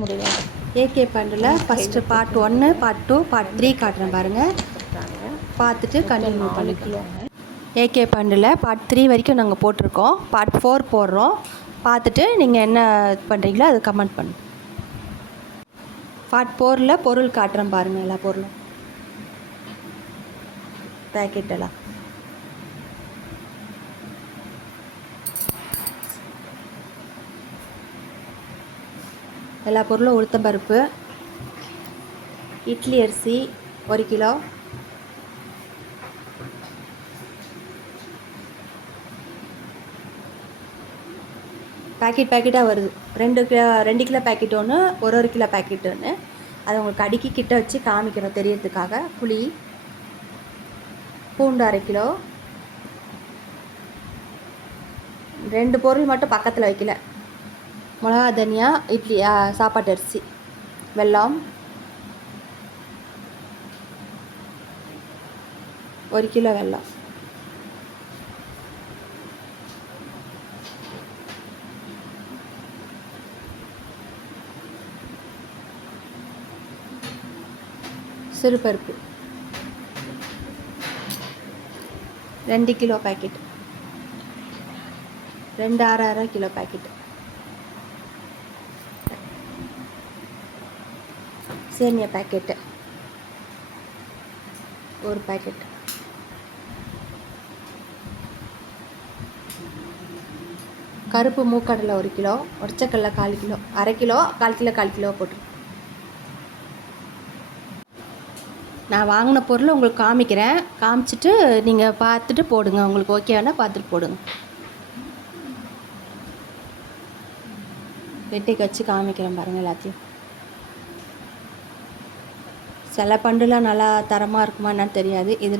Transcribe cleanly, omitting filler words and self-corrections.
முடியாது. AK bundle first part 1 part 2 part 3 காட்டுறேன் பாருங்கள். பார்த்துட்டு கண்டினியூ பண்ணிக்கலாம். ஏகே பண்டில் பார்ட் 3 வரைக்கும் நாங்கள் போட்டிருக்கோம். பார்ட் 4 போடுறோம். பார்த்துட்டு நீங்கள் என்ன பண்ணுறீங்களோ அது கமெண்ட் பண்ணுங்கள். பார்ட் 4ல் பொருள் காட்டுறேன் பாருங்கள். எல்லா பொருளும் பேக்கெட் எல்லாம் எல்லா பொருளும் உளுத்தம்பருப்பு, இட்லி அரிசி 1 கிலோ, பேக்கெட்டாக வருது. 2 கிலோ பேக்கெட் ஒன்று, 1 கிலோ பேக்கெட் ஒன்று. அதை உங்களுக்கு அடுக்கி கிட்ட வச்சு காமிக்கணும் தெரியறதுக்காக. புளி, பூண்டு 1/2 கிலோ. 2 பொருள் மட்டும் பக்கத்தில் வைக்கல. மிளகா, தனியா, இட்லி சாப்பாட்டு அரிசி, வெல்லம், 1 கிலோ வெல்லம், சிறுபருப்பு 2 கிலோ பேக்கெட், 2 1/2 கிலோ பேக்கெட், சேமியா பேக்கெட்டு 1 பேக்கெட், கருப்பு மூக்கடலை 1 கிலோ, உடச்சக்கடலை 1/4 கிலோ, 1/2 கிலோ, 1/4 கிலோ போட்டு. நான் வாங்கின பொருள் உங்களுக்கு காமிக்கிறேன். காமிச்சிட்டு நீங்கள் பார்த்துட்டு போடுங்க. உங்களுக்கு ஓகேவானா பார்த்துட்டு போடுங்க. வெட்டிக்கு வச்சு காமிக்கிறேன் பாருங்கள் எல்லாத்தையும். சில பண்டுலாம் நல்லா தரமாக இருக்குமா என்னன்னு தெரியாது. இது